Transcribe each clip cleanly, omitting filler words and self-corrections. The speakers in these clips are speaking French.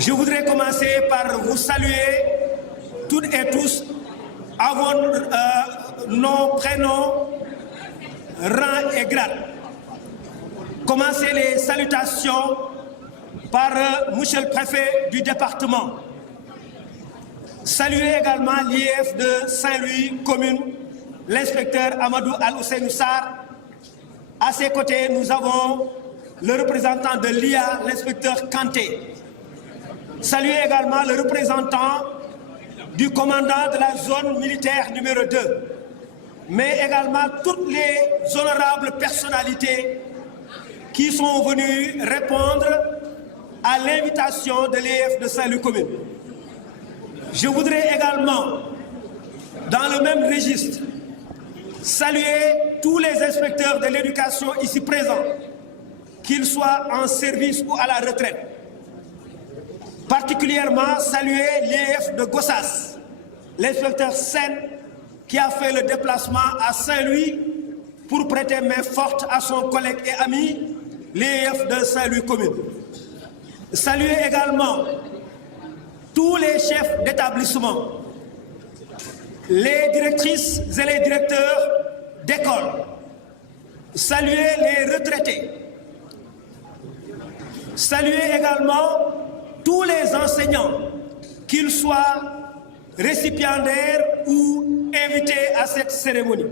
Je voudrais commencer par vous saluer toutes et tous à vos noms, prénoms, rang et grade. Commencer les salutations par monsieur le préfet du département. Saluer également l'IEF de Saint-Louis commune, l'inspecteur Amadou Al-Ousseinou Sarr. À ses côtés, nous avons le représentant de l'IA, l'inspecteur Kanté. Saluer également le représentant du commandant de la zone militaire numéro 2, mais également toutes les honorables personnalités qui sont venues répondre à l'invitation de l'IEF de Saint-Louis commune. Je voudrais également, dans le même registre, saluer tous les inspecteurs de l'éducation ici présents, qu'ils soient en service ou à la retraite. Particulièrement saluer l'IEF de Gossas, l'inspecteur Sen, qui a fait le déplacement à Saint-Louis pour prêter main forte à son collègue et ami, l'IEF de Saint-Louis commune. Saluer également tous les chefs d'établissement, les directrices et les directeurs d'école. Saluer les retraités. Saluer également tous les enseignants, qu'ils soient récipiendaires ou invités à cette cérémonie.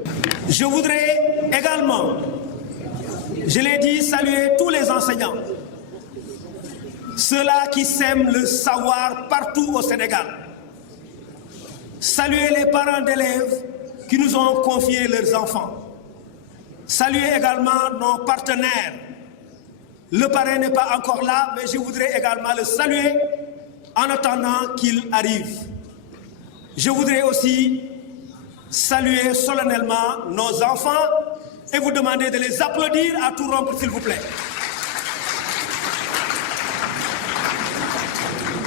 Je voudrais également, je l'ai dit, saluer tous les enseignants, ceux-là qui sèment le savoir partout au Sénégal. Saluer les parents d'élèves qui nous ont confié leurs enfants. Saluer également nos partenaires. Le parrain n'est pas encore là, mais je voudrais également le saluer en attendant qu'il arrive. Je voudrais aussi saluer solennellement nos enfants et vous demander de les applaudir à tout rompre, s'il vous plaît.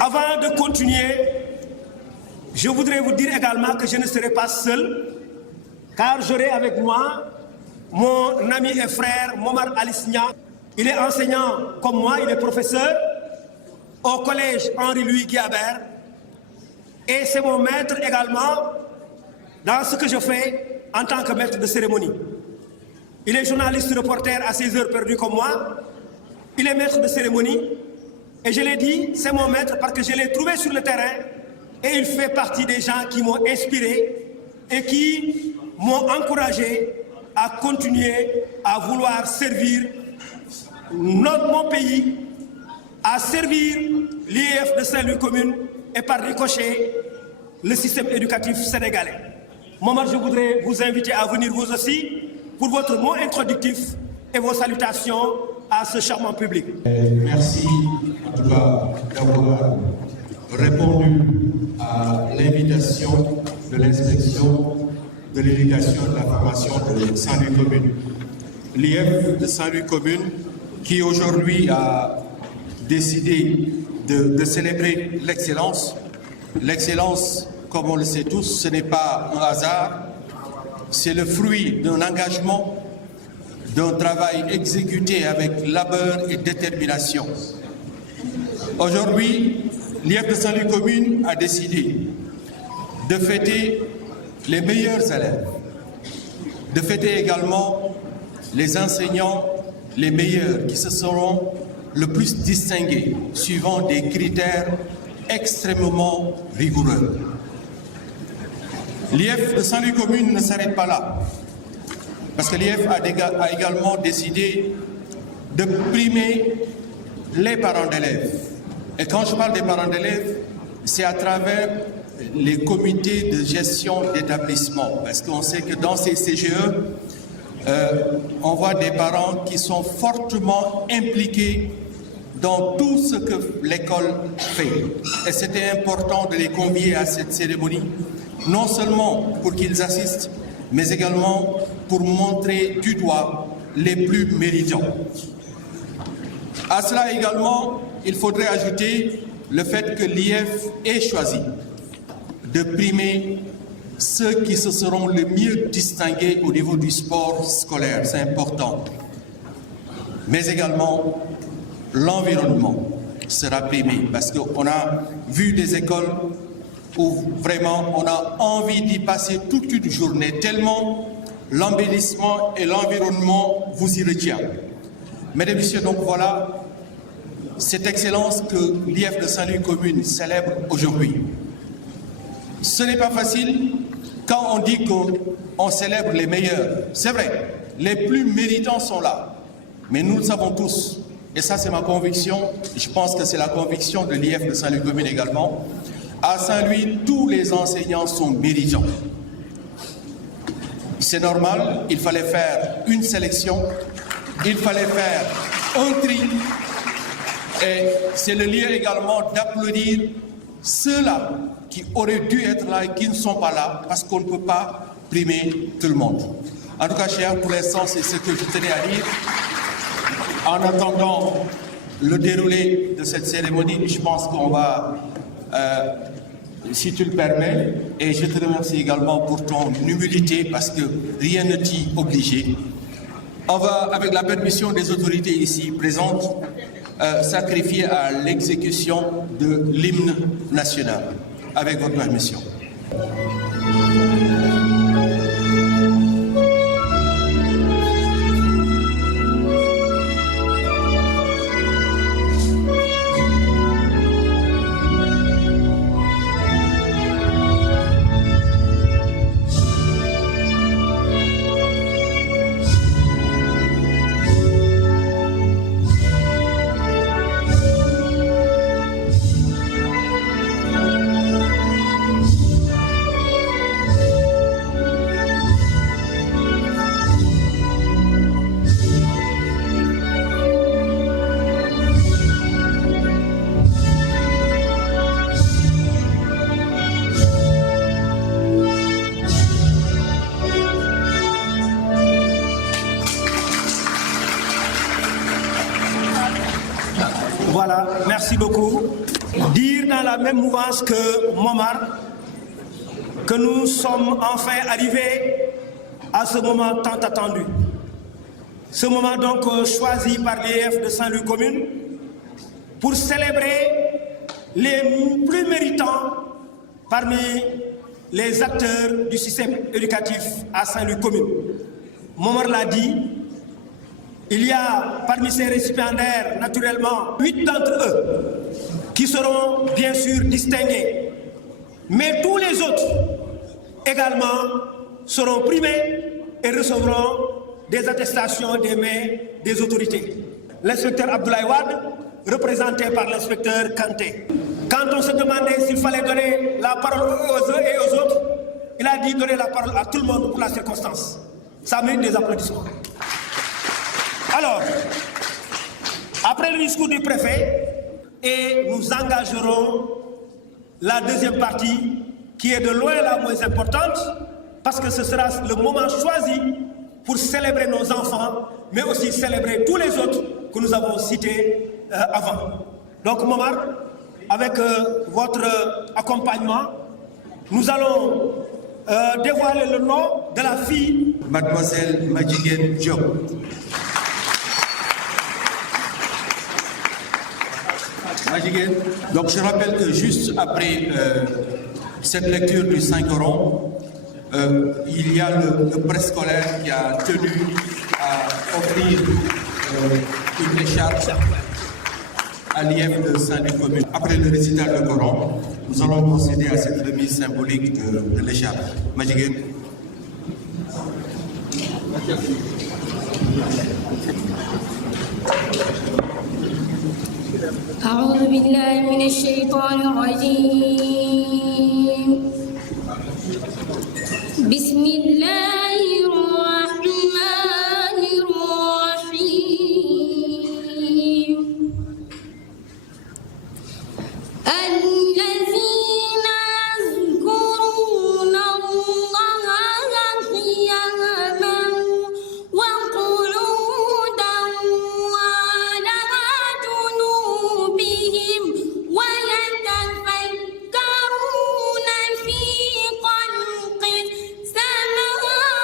Avant de continuer, je voudrais vous dire également que je ne serai pas seul, car j'aurai avec moi mon ami et frère Momar Alisnia. Il est enseignant comme moi, il est professeur au collège Henri-Louis Guiabert. Et c'est mon maître également dans ce que je fais en tant que maître de cérémonie. Il est journaliste reporter à 6 heures perdues comme moi. Il est maître de cérémonie. Et je l'ai dit, c'est mon maître parce que je l'ai trouvé sur le terrain. Et il fait partie des gens qui m'ont inspiré et qui m'ont encouragé à continuer à vouloir servir mon pays, à servir l'IEF de Saint-Louis commune et par ricochet le système éducatif sénégalais. Momar, je voudrais vous inviter à venir vous aussi pour votre mot introductif et vos salutations à ce charmant public. Merci en tout cas d'avoir répondu à l'invitation de l'inspection de l'éducation et de la formation de Saint-Louis commune. L'IEF de Saint-Louis commune qui aujourd'hui a décidé de célébrer l'excellence. L'excellence, comme on le sait tous, ce n'est pas un hasard, c'est le fruit d'un engagement, d'un travail exécuté avec labeur et détermination. Aujourd'hui, l'IEF de Saint-Louis commune a décidé de fêter les meilleurs élèves, de fêter également les enseignants les meilleurs qui se seront le plus distingués suivant des critères extrêmement rigoureux. L'IEF de Saint-Louis commune ne s'arrête pas là, parce que l'IEF a également décidé de primer les parents d'élèves. Et quand je parle des parents d'élèves, c'est à travers les comités de gestion d'établissement, parce qu'on sait que dans ces CGE, on voit des parents qui sont fortement impliqués dans tout ce que l'école fait. Et c'était important de les convier à cette cérémonie, non seulement pour qu'ils assistent, mais également pour montrer du doigt les plus méritants. À cela également, il faudrait ajouter le fait que l'IEF ait choisi de primer ceux qui se seront le mieux distingués au niveau du sport scolaire, c'est important, mais également l'environnement. sera primé. Parce qu'on a vu des écoles où vraiment on a envie d'y passer toute une journée, tellement l'embellissement et l'environnement vous y retient. Mesdames et messieurs, donc voilà cette excellence que l'IEF de Saint-Louis Commune célèbre aujourd'hui. Ce n'est pas facile quand on dit qu'on célèbre les meilleurs. C'est vrai, les plus méritants sont là. Mais nous le savons tous, et ça c'est ma conviction, je pense que c'est la conviction de l'IEF de Saint-Louis Commune également. À Saint-Louis, tous les enseignants sont méritants. C'est normal, il fallait faire une sélection, il fallait faire un tri, et c'est le lieu également d'applaudir ceux-là qui auraient dû être là et qui ne sont pas là, parce qu'on ne peut pas primer tout le monde. En tout cas, cher, pour l'instant, c'est ce que je tenais à dire. En attendant le déroulé de cette cérémonie, je pense qu'on va, si tu le permets, et je te remercie également pour ton humilité, parce que rien ne t'y oblige. On va, avec la permission des autorités ici présentes, sacrifier à l'exécution de l'hymne national. Avec votre permission. Voilà, merci beaucoup. Dire dans la même mouvance que Momar que nous sommes enfin arrivés à ce moment tant attendu. Ce moment donc choisi par l'IEF de Saint-Louis Commune pour célébrer les plus méritants parmi les acteurs du système éducatif à Saint-Louis Commune. Momar l'a dit, il y a parmi ces récipiendaires, naturellement, 8 d'entre eux qui seront bien sûr distingués. Mais tous les autres également seront primés et recevront des attestations des mains des autorités. L'inspecteur Abdoulaye Wade, représenté par l'inspecteur Kanté. Quand on se demandait s'il fallait donner la parole aux uns et aux autres, il a dit donner la parole à tout le monde pour la circonstance. Ça mérite des applaudissements. Alors, après le discours du préfet, et nous engagerons la deuxième partie, qui est de loin la moins importante, parce que ce sera le moment choisi pour célébrer nos enfants, mais aussi célébrer tous les autres que nous avons cités avant. Donc, Momar, avec votre accompagnement, nous allons dévoiler le nom de la fille. Mademoiselle Madjiguène Diop. Donc je rappelle que juste après cette lecture du Saint-Coran, il y a le préscolaire qui a tenu à offrir une écharpe à l'IEF de Saint-Louis Commune. Après le récital du Coran, nous allons procéder à cette remise symbolique de l'écharpe. Madjiguène. أعوذ بالله من الشيطان الرجيم بسم الله الرحمن الرحيم الذين يذكرون الله قياما وقعودا وعلى جنوبهم ويتفكرون في خلق السماوات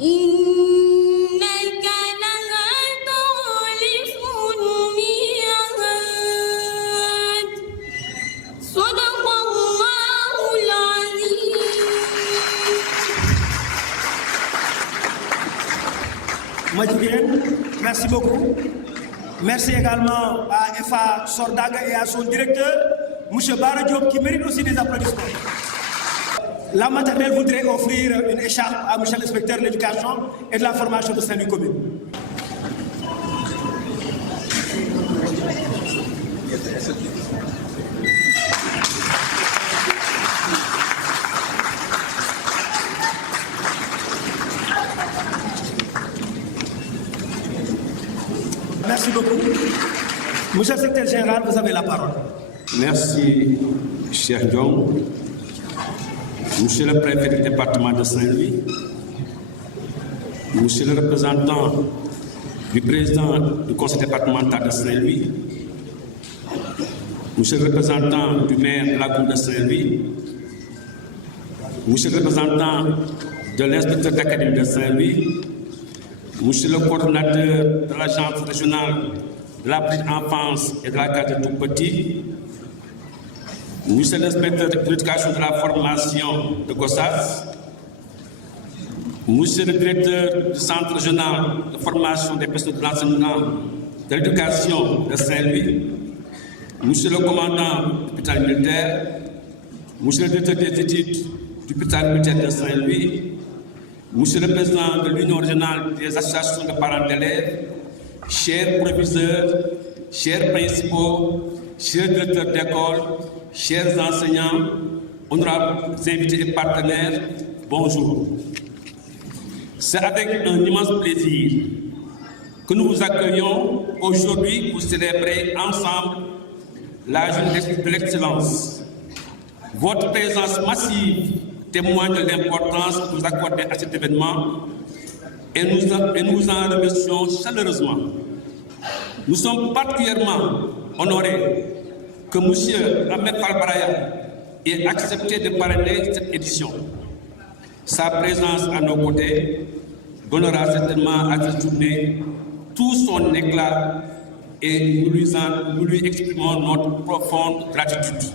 إنك لا تخلف الميعاد صدق الله العظيم. Madjiguène, merci beaucoup. Merci également à Efa Sordaga et à son directeur, M. Bara Diop, qui mérite aussi des applaudissements. La maternelle voudrait offrir une écharpe à M. l'inspecteur de l'éducation et de la formation de Saint-Louis commune. Merci beaucoup. Monsieur le secrétaire général, vous avez la parole. Merci, cher Dion. Monsieur le préfet du département de Saint-Louis, Monsieur le représentant du président du conseil départemental de Saint-Louis, Monsieur le représentant du maire de la commune de Saint-Louis, Monsieur le représentant de l'inspecteur d'académie de Saint-Louis, Monsieur le coordonnateur de l'agence régionale de la petite enfance et de la case de tout petit, Monsieur l'inspecteur de l'éducation et de la formation de Gossas, Monsieur le directeur du centre régional de formation des personnes de l'enseignement de l'éducation de Saint-Louis, Monsieur le commandant de l'hôpital militaire, Monsieur le directeur des études du hôpital militaire de Saint-Louis, Monsieur le président de l'Union régionale des associations de parents d'élèves, chers proviseurs, chers principaux, chers directeurs d'école, chers enseignants, honorables invités et partenaires, bonjour. C'est avec un immense plaisir que nous vous accueillons aujourd'hui pour célébrer ensemble la journée de l'excellence. Votre présence massive témoigne de l'importance que vous accordez à cet événement et nous en remercions chaleureusement. Nous sommes particulièrement honorés que M. Ahmed Falbaraya ait accepté de parrainer cette édition. Sa présence à nos côtés donnera certainement à cette journée tout son éclat et nous lui exprimons notre profonde gratitude.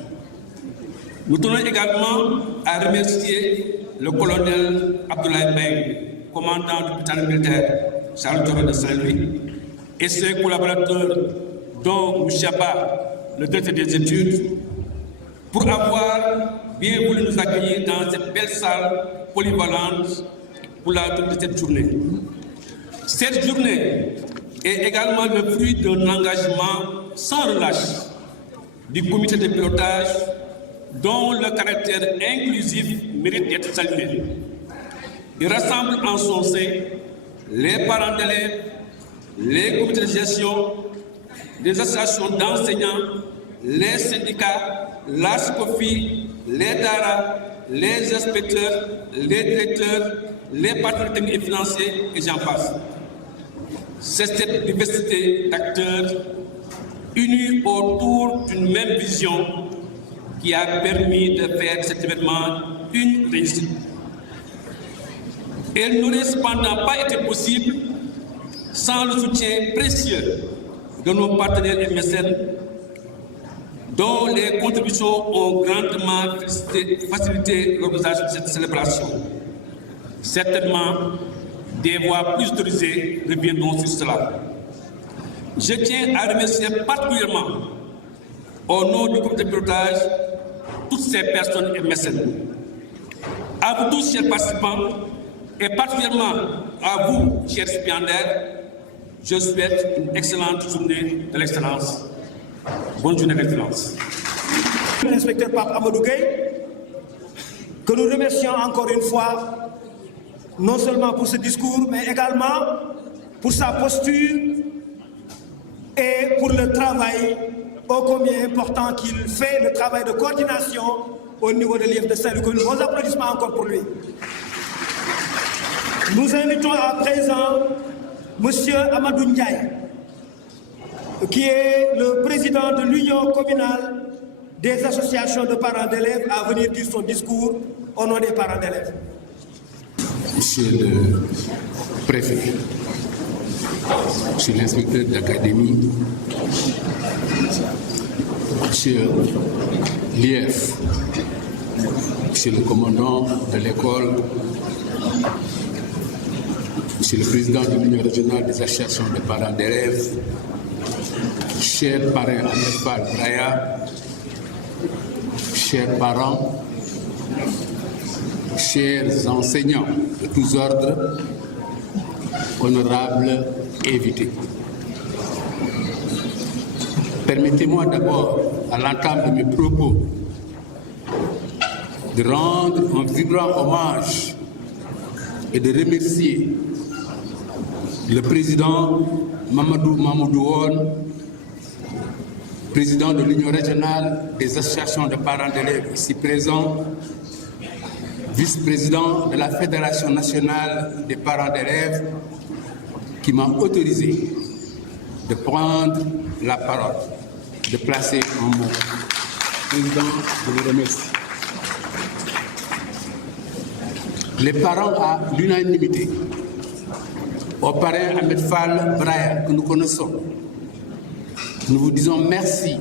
Nous tenons également à remercier le colonel Abdoulaye Beng, commandant de l'hôpital militaire Charles Thioro de Saint-Louis, et ses collaborateurs, dont Mouchaba, le directeur des études, pour avoir bien voulu nous accueillir dans cette belle salle polyvalente pour la tenue de cette journée. Cette journée est également le fruit d'un engagement sans relâche du comité de pilotage dont le caractère inclusif mérite d'être salué. Il rassemble en son sein les parents d'élèves, les comités de gestion, les associations d'enseignants, les syndicats, la SCOFI, les DARA, les inspecteurs, les directeurs, les partenaires techniques et financiers, et j'en passe. C'est cette diversité d'acteurs unis autour d'une même vision qui a permis de faire de cet événement une réussite. Elle n'aurait cependant pas été possible sans le soutien précieux de nos partenaires et mécènes, dont les contributions ont grandement facilité l'organisation de cette célébration. Certainement, des voix plus autorisées reviendront sur cela. Je tiens à remercier particulièrement, au nom du comité de pilotage, toutes ces personnes et mécènes. À vous tous, chers participants, et particulièrement à vous, chers récipiendaires, je souhaite une excellente journée de l'excellence. Bonne journée d'excellence. L'inspecteur Pape Amadou Gueye, que nous remercions encore une fois, non seulement pour ce discours, mais également pour sa posture et pour le travail ô combien important qu'il fait, le travail de coordination au niveau de l'IF de Saint-Louis. Vos applaudissements encore pour lui. Nous invitons à présent M. Amadou Ndiaye, qui est le président de l'Union communale des associations de parents d'élèves, à venir dire son discours au nom des parents d'élèves. Monsieur le préfet, Monsieur l'inspecteur d'académie, Monsieur l'IF, Monsieur le commandant de l'école, Monsieur le président de l'Union régionale des associations de parents d'élèves, chers parrains Ahmed Fall Braya, chers parents, chers enseignants de tous ordres, honorables invités. Permettez-moi d'abord, à l'entame de mes propos, de rendre un vibrant hommage et de remercier le président Mamadou Won, président de l'Union régionale des associations de parents d'élèves ici présents, vice-président de la Fédération nationale des parents d'élèves, qui m'a autorisé de prendre la parole, de placer un mot. Président, je vous remercie. Les parents, à l'unanimité, au parrain Ahmed Fall Braya, que nous connaissons, nous vous disons merci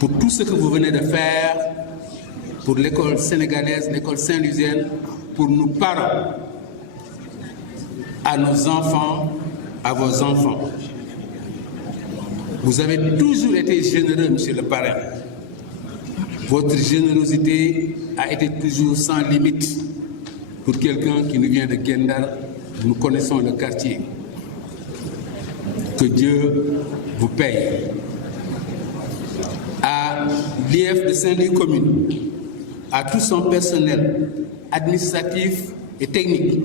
pour tout ce que vous venez de faire pour l'école sénégalaise, l'école saint-lusienne, pour nos parents, à nos enfants, à vos enfants. Vous avez toujours été généreux, monsieur le parrain. Votre générosité a été toujours sans limite pour quelqu'un qui nous vient de Gendar. Nous connaissons le quartier. Que Dieu vous paye. À l'IF de Saint-Louis commune, à tout son personnel administratif et technique,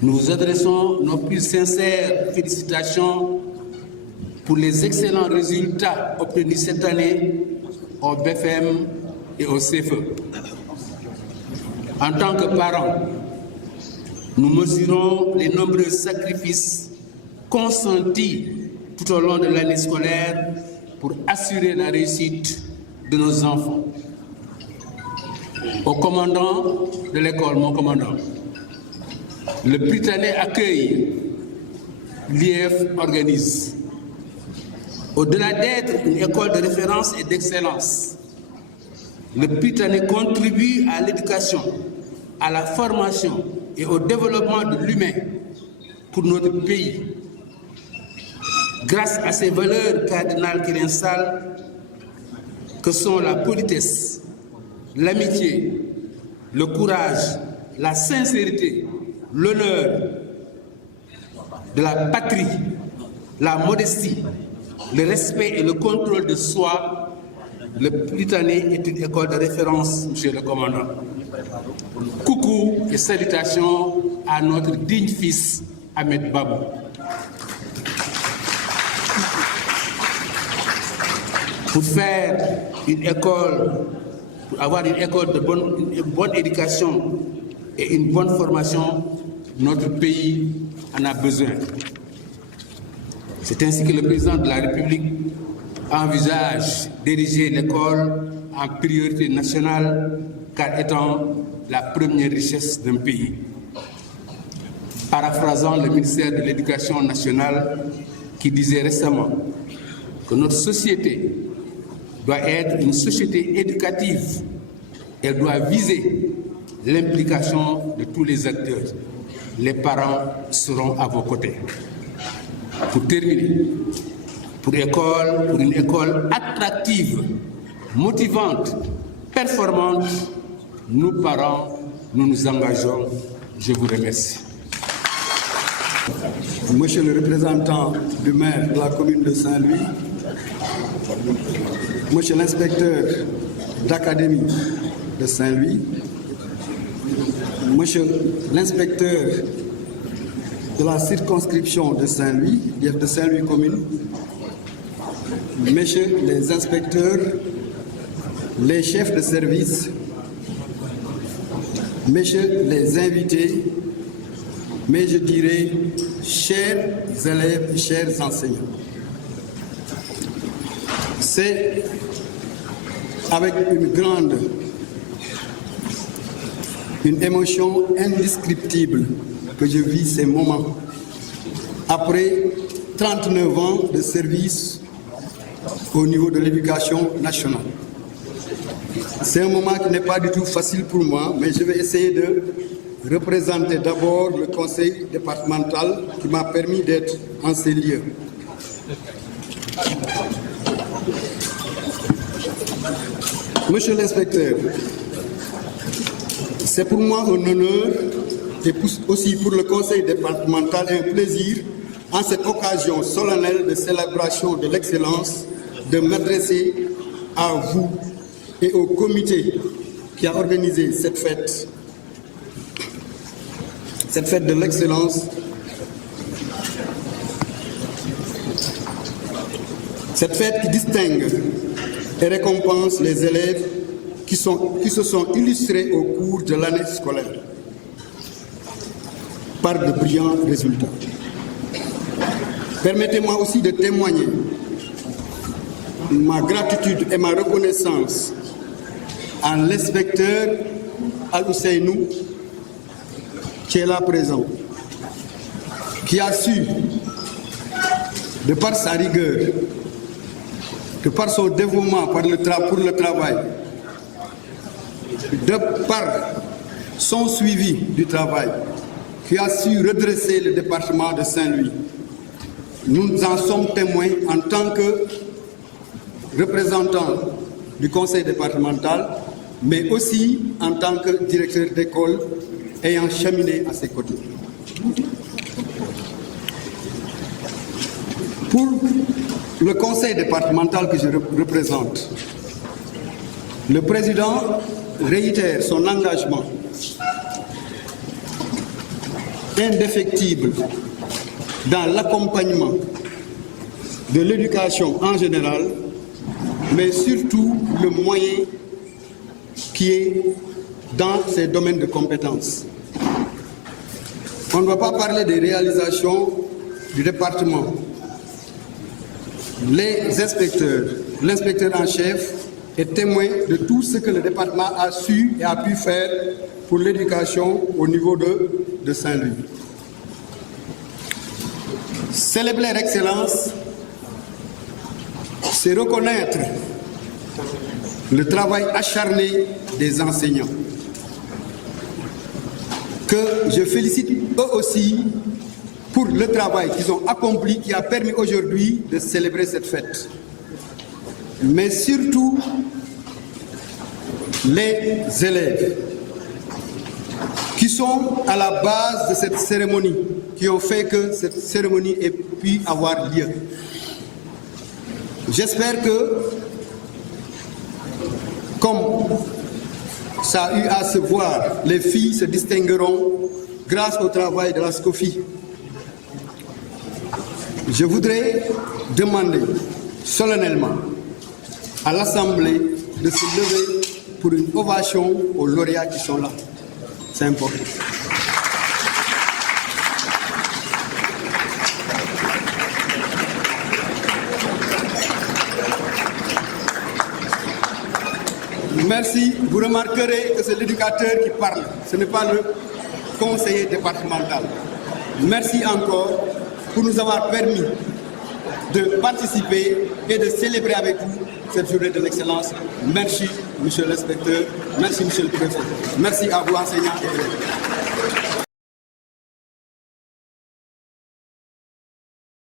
nous vous adressons nos plus sincères félicitations pour les excellents résultats obtenus cette année au BFM et au CFE. En tant que parents, nous mesurons les nombreux sacrifices consentis tout au long de l'année scolaire pour assurer la réussite de nos enfants. Au commandant de l'école, mon commandant, le Prytanée accueille, l'IF organise. Au-delà d'être une école de référence et d'excellence, le Prytanée contribue à l'éducation, à la formation et au développement de l'humain pour notre pays. Grâce à ces valeurs cardinales qu'il installe, que sont la politesse, l'amitié, le courage, la sincérité, l'honneur de la patrie, la modestie, le respect et le contrôle de soi, le Prytanée est une école de référence, monsieur le commandant. Coucou et salutations à notre digne fils, Ahmed Babou. Pour faire une école, pour avoir une école de une bonne éducation et une bonne formation, notre pays en a besoin. C'est ainsi que le président de la République envisage d'ériger l'école en priorité nationale, car étant la première richesse d'un pays. Paraphrasant le ministère de l'Éducation nationale qui disait récemment que notre société doit être une société éducative. Elle doit viser l'implication de tous les acteurs. Les parents seront à vos côtés. Pour terminer, pour une école attractive, motivante, performante, nous parents, nous nous engageons. Je vous remercie. Monsieur le représentant du maire de la commune de Saint-Louis, Monsieur l'inspecteur d'académie de Saint-Louis, Monsieur l'inspecteur de la circonscription de Saint-Louis, de Saint-Louis commune, Messieurs les inspecteurs, les chefs de service, Messieurs les invités, mais je dirais chers élèves et chers enseignants. C'est avec une grande une émotion indescriptible que je vis ces moments. Après 39 ans de service au niveau de l'éducation nationale. C'est un moment qui n'est pas du tout facile pour moi, mais je vais essayer de représenter d'abord le conseil départemental qui m'a permis d'être en ces lieux. Monsieur l'inspecteur, c'est pour moi un honneur et aussi pour le conseil départemental un plaisir en cette occasion solennelle de célébration de l'excellence de m'adresser à vous et au comité qui a organisé cette fête de l'excellence, cette fête qui distingue et récompense les élèves qui se sont illustrés au cours de l'année scolaire par de brillants résultats. Permettez-moi aussi de témoigner ma gratitude et ma reconnaissance à l'inspecteur Al-Ousseinou, qui est là présent, qui a su, de par sa rigueur, de par son dévouement pour le travail, de par son suivi du travail, qui a su redresser le département de Saint-Louis. Nous en sommes témoins en tant que représentants du conseil départemental, mais aussi en tant que directeur d'école ayant cheminé à ses côtés. Pour le conseil départemental que je représente, le président réitère son engagement indéfectible dans l'accompagnement de l'éducation en général, mais surtout le moyen qui est dans ces domaines de compétences. On ne va pas parler des réalisations du département. Les inspecteurs, l'inspecteur en chef est témoin de tout ce que le département a su et a pu faire pour l'éducation au niveau de Saint-Louis. Célébrer l'excellence, c'est reconnaître le travail acharné des enseignants, que je félicite eux aussi pour le travail qu'ils ont accompli, qui a permis aujourd'hui de célébrer cette fête. Mais surtout, les élèves qui sont à la base de cette cérémonie, qui ont fait que cette cérémonie ait pu avoir lieu. J'espère que, comme ça a eu à se voir, les filles se distingueront grâce au travail de la SCOFI. Je voudrais demander solennellement à l'Assemblée de se lever pour une ovation aux lauréats qui sont là. C'est important. Merci. Vous remarquerez que c'est l'éducateur qui parle, ce n'est pas le conseiller départemental. Merci encore pour nous avoir permis de participer et de célébrer avec vous cette journée de l'excellence. Merci, monsieur l'inspecteur. Merci, monsieur le préfet. Merci à vous, enseignants et élèves.